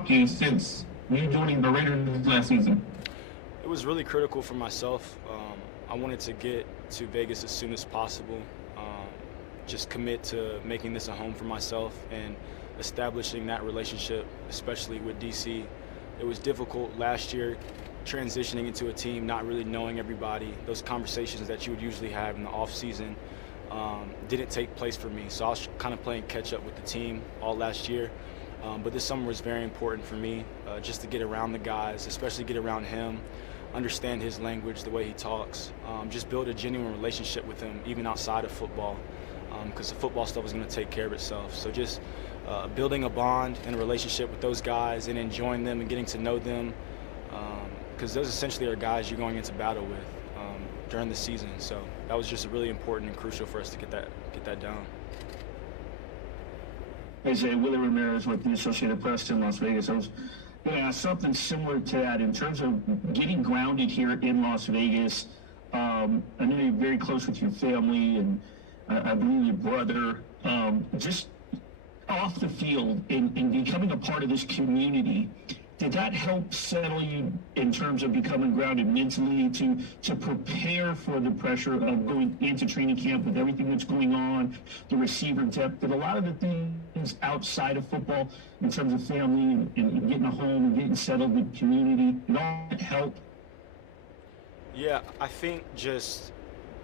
helped you since you joining the Raiders last season? It was really critical for myself. I wanted to get to Vegas as soon as possible. Just commit to making this a home for myself and establishing that relationship, especially with DC. It was difficult last year transitioning into a team, not really knowing everybody. Those conversations that you would usually have in the off season didn't take place for me. So I was kind of playing catch up with the team all last year. But this summer was very important for me, just to get around the guys, especially get around him, understand his language, the way he talks, just build a genuine relationship with him, even outside of football, because the football stuff is going to take care of itself. So just building a bond and a relationship with those guys and enjoying them and getting to know them, because those essentially are guys you're going into battle with during the season. So that was just really important and crucial for us to get that down. Hey, Zay, Willie Ramirez with the Associated Press in Las Vegas. I was going to ask something similar to that in terms of getting grounded here in Las Vegas. I know you're very close with your family and I believe your brother. Just off the field and becoming a part of this community, did that help settle you in terms of becoming grounded mentally to prepare for the pressure of going into training camp with everything that's going on, the receiver depth, did a lot of the things outside of football in terms of family and getting a home and getting settled with community, did all that help? Yeah, I think just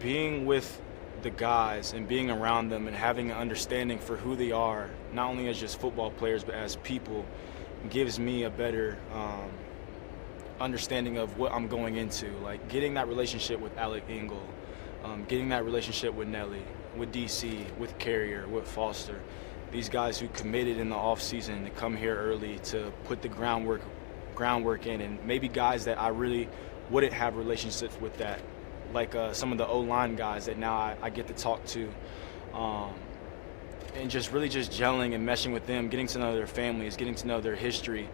being with the guys and being around them and having an understanding for who they are, not only as just football players but as people, gives me a better understanding of what I'm going into. Like getting that relationship with Alec Ingle, getting that relationship with Nelly, with DC, with Carrier, with Foster. These guys who committed in the off season to come here early to put the groundwork in, and maybe guys that I really wouldn't have relationships with, that like some of the O-line guys that now I get to talk to. And just really just gelling and meshing with them, getting to know their families, getting to know their history,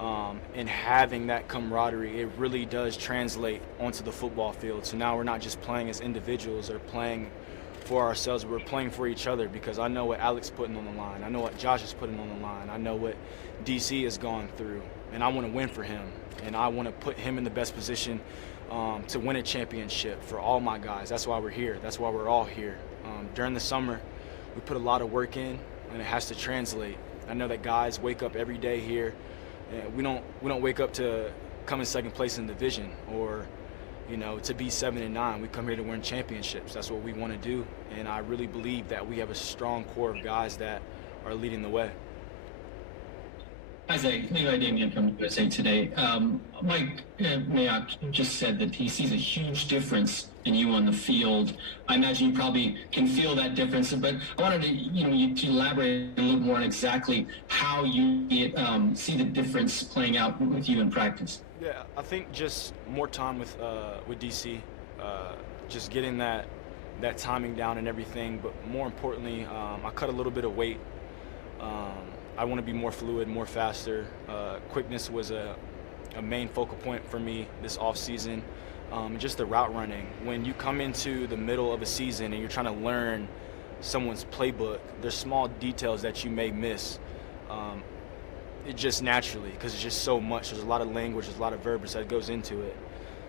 and having that camaraderie, it really does translate onto the football field. So now we're not just playing as individuals or playing for ourselves, we're playing for each other, because I know what Alec's putting on the line. I know what Josh is putting on the line. I know what DC has gone through, and I want to win for him. And I want to put him in the best position to win a championship for all my guys. That's why we're here. That's why we're all here. During the summer, we put a lot of work in, and it has to translate. I know that guys wake up every day here, and we don't wake up to come in second place in the division or, you know, to be 7-9. We come here to win championships. That's what we want to do, and I really believe that we have a strong core of guys that are leading the way. Hi, Zay. Levi Damien from USA Today. Mike Mayock just said that he sees a huge difference in you on the field. I imagine you probably can feel that difference, but I wanted to, you to elaborate a little more on exactly how you see the difference playing out with you in practice. Yeah, I think just more time with DC, just getting that timing down and everything, but more importantly, I cut a little bit of weight. I want to be more fluid, more faster. Quickness was a main focal point for me this off season. Just the route running. When you come into the middle of a season and you're trying to learn someone's playbook, there's small details that you may miss. It just naturally, because it's just so much. There's a lot of language, there's a lot of verbiage that goes into it.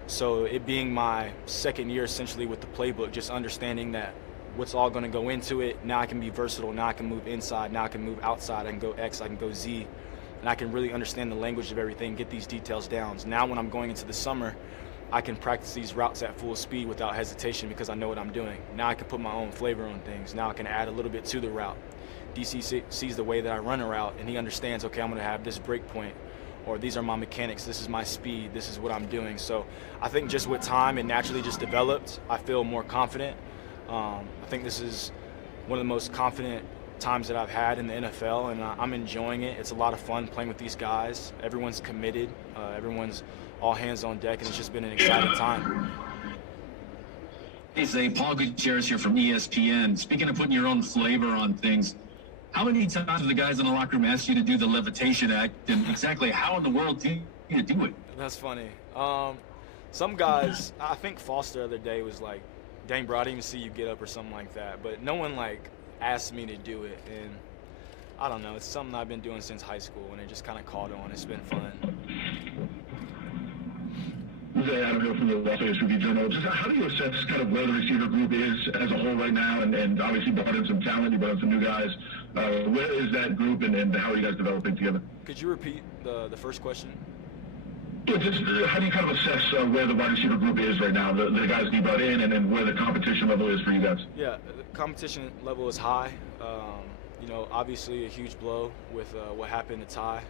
So it being my second year essentially with the playbook, just understanding that what's all going to go into it. Now I can be versatile. Now I can move inside. Now I can move outside. I can go X. I can go Z. And I can really understand the language of everything, get these details down. So now when I'm going into the summer, I can practice these routes at full speed without hesitation because I know what I'm doing. Now I can put my own flavor on things. Now I can add a little bit to the route. DC sees the way that I run a route, and he understands, okay, I'm going to have this break point, or these are my mechanics, this is my speed, this is what I'm doing. So I think just with time, it naturally just developed. I feel more confident. I think this is one of the most confident times that I've had in the NFL, and I'm enjoying it. It's a lot of fun playing with these guys. Everyone's committed. Everyone's all hands on deck, and it's just been an exciting time. Hey, Zay, Paul Gutierrez here from ESPN. Speaking of putting your own flavor on things, how many times have the guys in the locker room asked you to do the levitation act, and exactly how in the world do you do it? That's funny. Some guys, I think Foster the other day was like, dang, bro, I didn't even see you get up or something like that. But no one, like, asked me to do it. And I don't know. It's something I've been doing since high school, and it just kind of caught on. It's been fun. This is Adam Hill from the Las Vegas Review-Journal. Just how do you assess kind of where the receiver group is as a whole right now? And obviously brought in some talent, you brought in some new guys. Where is that group, and how are you guys developing together? Could you repeat the first question? Yeah, just how do you kind of assess where the wide receiver group is right now, the guys you brought in, and then where the competition level is for you guys? Yeah, the competition level is high. You know, obviously a huge blow with what happened to Ty.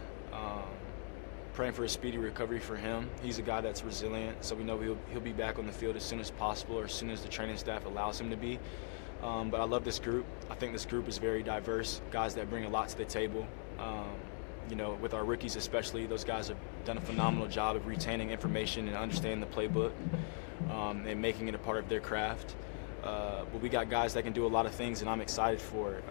Praying for a speedy recovery for him. He's a guy that's resilient, so we know he'll be back on the field as soon as possible, or as soon as the training staff allows him to be. But I love this group. I think this group is very diverse, guys that bring a lot to the table. You know, with our rookies especially, those guys have done a phenomenal job of retaining information and understanding the playbook and making it a part of their craft. But we got guys that can do a lot of things, and I'm excited for it.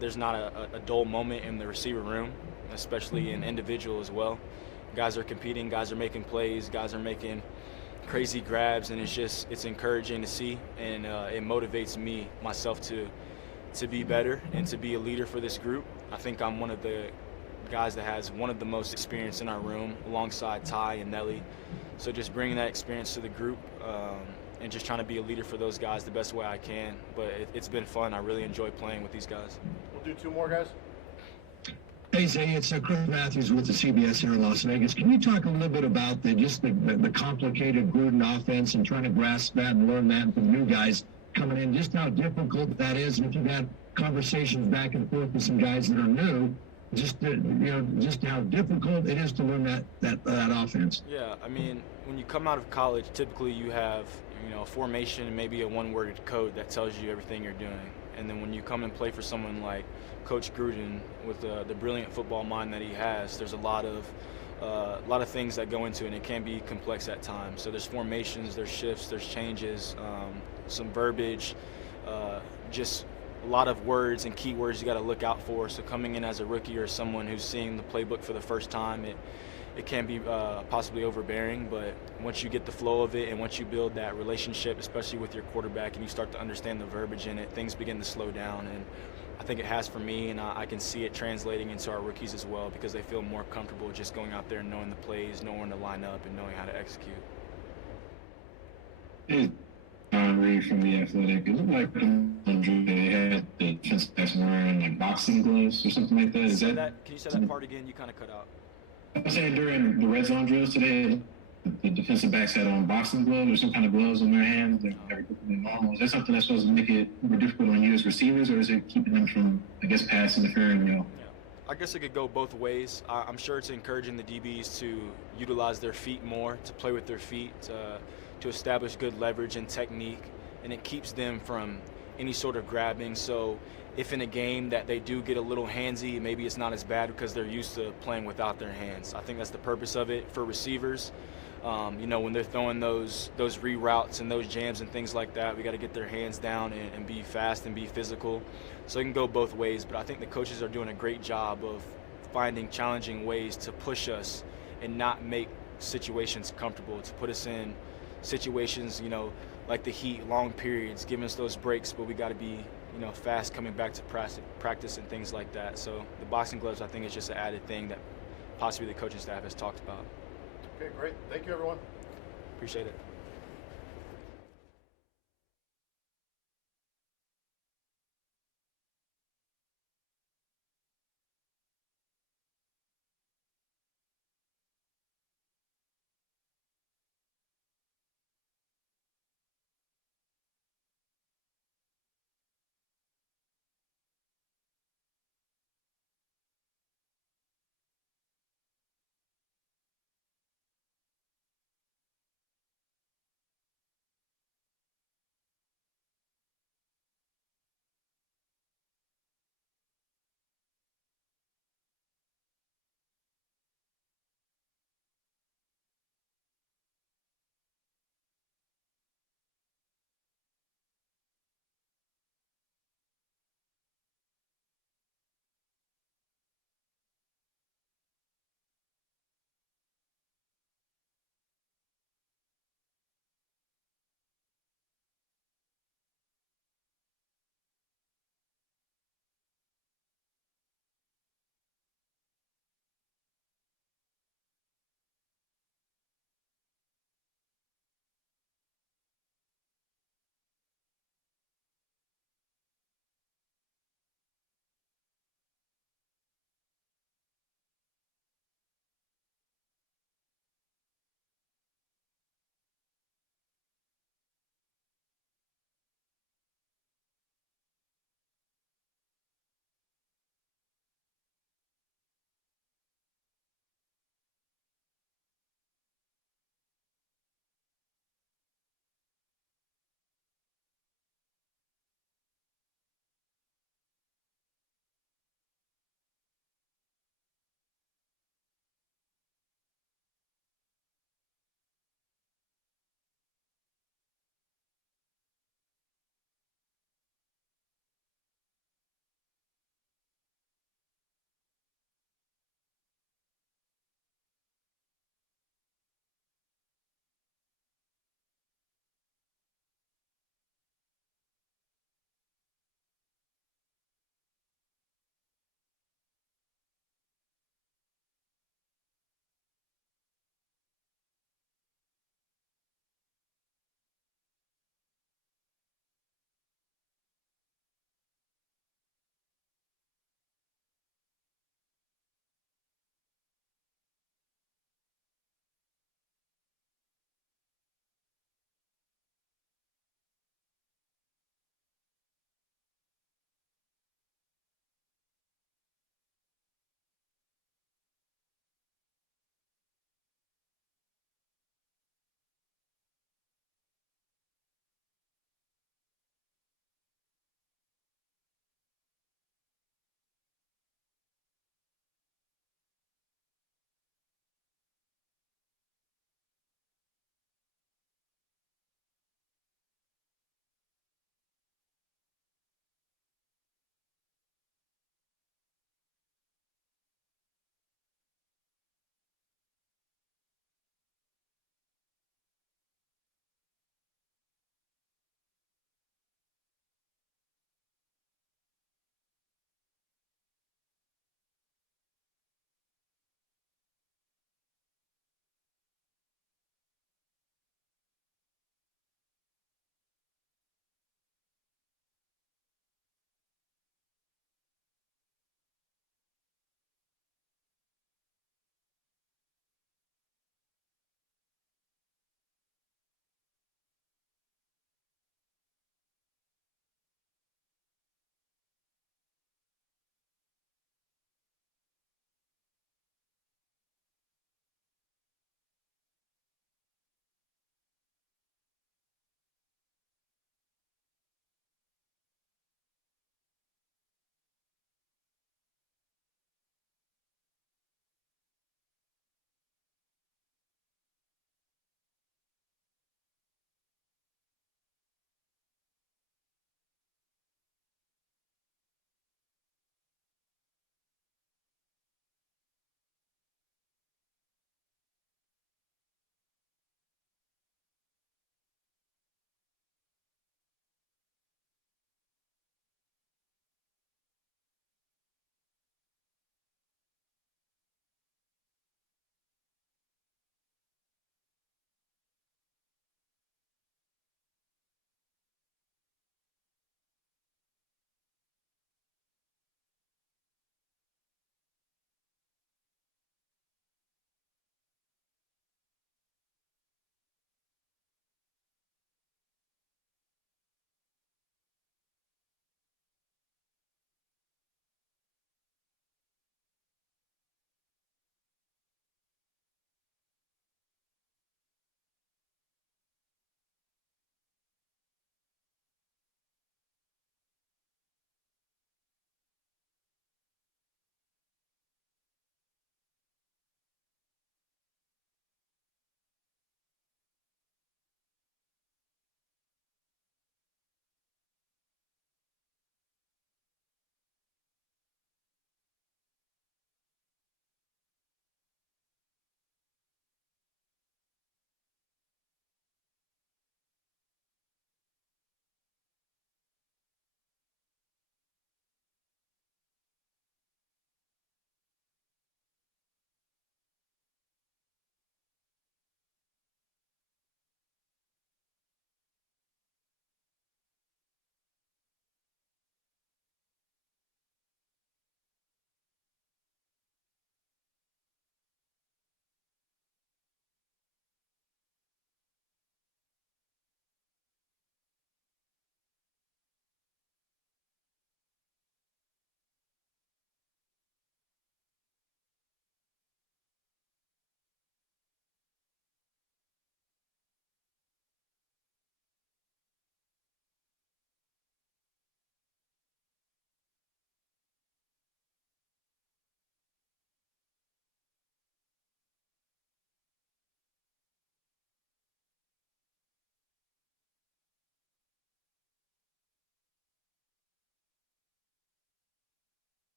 There's not a dull moment in the receiver room, especially in individual as well. Guys are competing, guys are making plays, guys are making crazy grabs, and it's encouraging to see, and it motivates myself to be better and to be a leader for this group. I think I'm one of the guys that has one of the most experience in our room alongside Ty and Nelly. So just bringing that experience to the group and just trying to be a leader for those guys the best way I can. But it's been fun. I really enjoy playing with these guys. We'll do two more, guys. Hey, Zay, it's Chris Matthews with the CBS here in Las Vegas. Can you talk a little bit about the complicated Gruden offense and trying to grasp that and learn that from new guys coming in, just how difficult that is? If you've had conversations back and forth with some guys that are new, just how difficult it is to learn that offense. Yeah, I mean, when you come out of college, typically you have a formation and maybe a one-worded code that tells you everything you're doing. And then when you come and play for someone like Coach Gruden with the brilliant football mind that he has, there's a lot of things that go into it, and it can be complex at times. So there's formations, there's shifts, there's changes, some verbiage, just a lot of words and keywords you got to look out for. So coming in as a rookie or someone who's seeing the playbook for the first time, it can be possibly overbearing, but once you get the flow of it and once you build that relationship, especially with your quarterback, and you start to understand the verbiage in it, things begin to slow down. And I think it has for me, and I can see it translating into our rookies as well, because they feel more comfortable just going out there and knowing the plays, knowing when to line up, and knowing how to execute. Hey, Reed from The Athletic. It looked like they had the defensive backs wearing like boxing gloves or something like that. Can you say that part again? You kind of cut out. I'm saying during the red zone drills today, the defensive backs had on boxing gloves or some kind of gloves on their hands. They're normal. Is that something that's supposed to make it more difficult on you as receivers, or is it keeping them from, I guess, pass interfering? Yeah. I guess it could go both ways. I'm sure it's encouraging the DBs to utilize their feet more, to play with their feet, to establish good leverage and technique, and it keeps them from any sort of grabbing. So if in a game that they do get a little handsy, maybe it's not as bad because they're used to playing without their hands. I think that's the purpose of it for receivers. When they're throwing those reroutes and those jams and things like that, we got to get their hands down and be fast and be physical. So it can go both ways, but I think the coaches are doing a great job of finding challenging ways to push us and not make situations comfortable, to put us in situations, like the heat, long periods, giving us those breaks, but we got to be, fast coming back to practice and things like that. So the boxing gloves, I think, is just an added thing that possibly the coaching staff has talked about. Okay, great. Thank you, everyone. Appreciate it.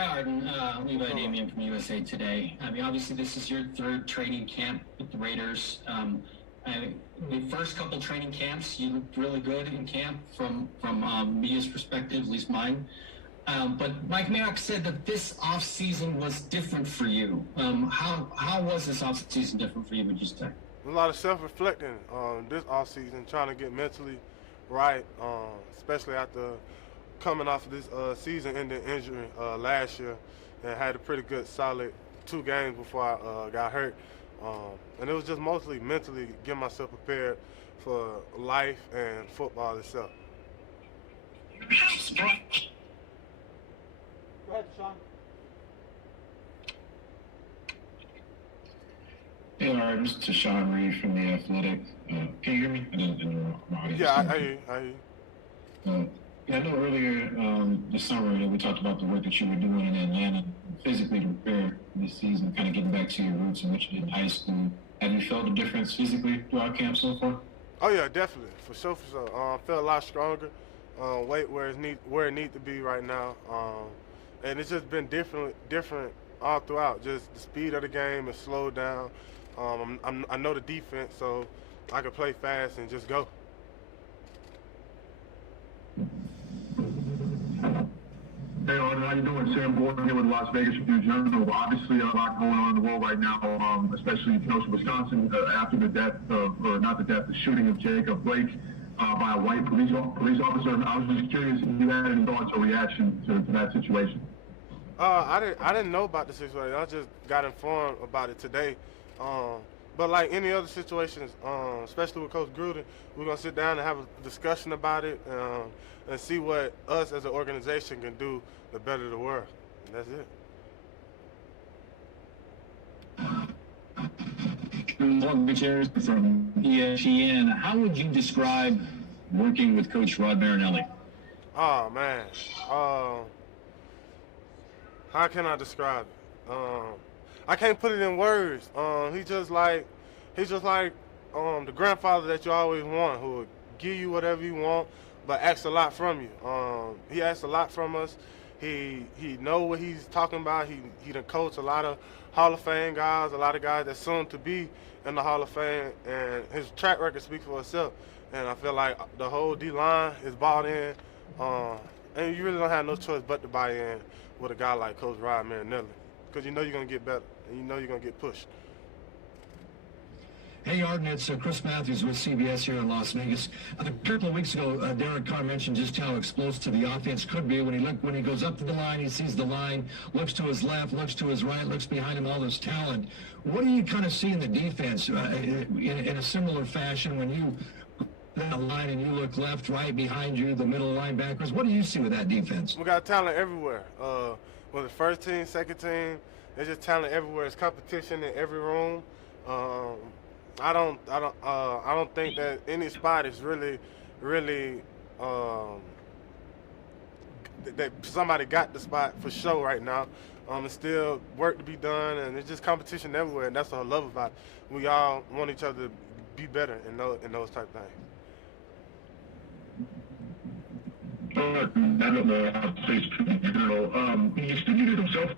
Hi, Arden. Levi Damian from USA Today. I mean, obviously, this is your third training camp with the Raiders. The first couple training camps, you looked really good in camp from media's perspective, at least mine. But Mike Mayock said that this offseason was different for you. How was this offseason different for you, would you say? A lot of self-reflecting this offseason, trying to get mentally right, especially after coming off of this season-ending injury last year, and had a pretty good, solid 2 games before I got hurt. And it was just mostly mentally getting myself prepared for life and football itself. Go ahead, Sean. Hey, Arden, this is Sean Reed from The Athletic. Can you hear me? I didn't know my audience. Yeah, I hear you. Yeah, I know earlier this summer we talked about the work that you were doing in Atlanta, physically to prepare this season, kind of getting back to your roots and what you did in high school. Have you felt a difference physically throughout camp so far? Oh yeah, definitely, for sure. I feel a lot stronger. Weight where it needs to be right now, and it's just been different all throughout. Just the speed of the game is slowed down. I know the defense, so I can play fast and just go. Hey, Arden, how you doing? Sam Gordon here with Las Vegas Review Journal. Obviously, a lot going on in the world right now, especially in Kenosha, Wisconsin, after the death the shooting of Jacob Blake by a white police officer. I was just curious if you had any thoughts or reaction to that situation. I didn't know about the situation. I just got informed about it today. But like any other situations, especially with Coach Gruden, we're gonna sit down and have a discussion about it and see what us as an organization can do to better the world. And that's it. Gutierrez from ESPN. How would you describe working with Coach Rod Marinelli? Oh man, how can I describe it? I can't put it in words. He's just like the grandfather that you always want, who will give you whatever you want, but asks a lot from you. He asks a lot from us. He know what he's talking about. He done coached a lot of Hall of Fame guys, a lot of guys that's soon to be in the Hall of Fame, and his track record speaks for itself. And I feel like the whole D-line is bought in, and you really don't have no choice but to buy in with a guy like Coach Rod Marinelli, because you know you're going to get better, and you know you're going to get pushed. Hey, Arden, it's Chris Matthews with CBS here in Las Vegas. A couple of weeks ago, Derek Carr mentioned just how explosive the offense could be. When he goes up to the line, he sees the line, looks to his left, looks to his right, looks behind him, all this talent. What do you kind of see in the defense in a similar fashion when you the line and you look left, right, behind you, the middle linebackers? What do you see with that defense? We got talent everywhere. With the first team, second team, there's just talent everywhere. It's competition in every room. I don't think that any spot is really that somebody got the spot for sure right now. It's still work to be done, and it's just competition everywhere, and that's what I love about it. We all want each other to be better in those type of things. I don't know, you studied himself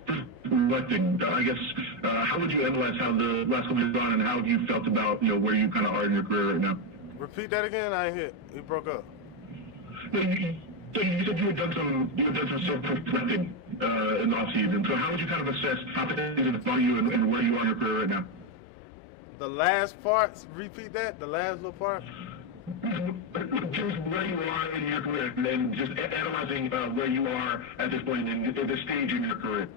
reflecting, I guess, how would you analyze how the last couple years gone, and how have you felt about, where you kind of are in your career right now? Repeat that again? I ain't hit. You broke up. So you said you had done some self-reflecting in the offseason. So how would you kind of assess how things in front of you and where you are in your career right now? The last part, repeat that? The last little part? Just where you are in your career, and then just analyzing where you are at this point in the stage in your career.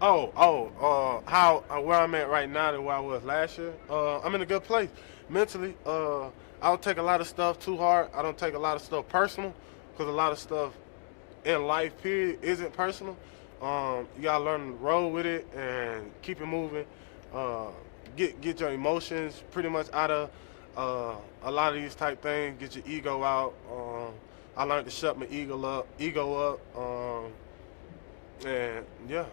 Where I'm at right now than where I was last year. I'm in a good place mentally. I don't take a lot of stuff too hard. I don't take a lot of stuff personal, because a lot of stuff in life, period, isn't personal. You gotta learn to roll with it and keep it moving. Get your emotions pretty much out of a lot of these type things. Get your ego out. I learned to shut my ego up. And yeah.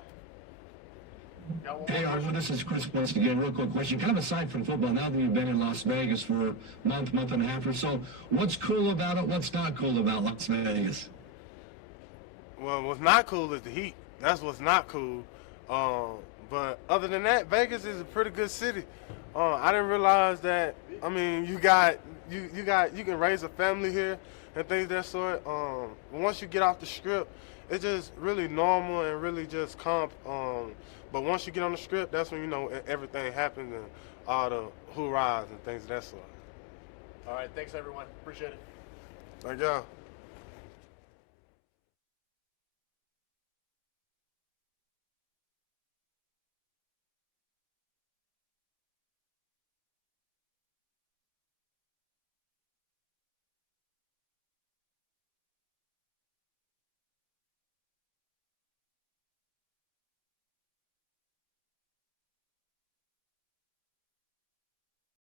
Hey, Arden, this is Chris once again. Real quick question. Kind of aside from football, now that you've been in Las Vegas for a month and a half or so, what's cool about it? What's not cool about Las Vegas? Well, what's not cool is the heat. that's what's not cool. But other than that, Vegas is a pretty good city. I didn't realize that. I mean, you can raise a family here and things of that sort. Once you get off the strip, it's just really normal and really just calm. But once you get on the strip, that's when everything happens and all the hoorahs and things of that sort. All right, thanks everyone. Appreciate it. Thank y'all.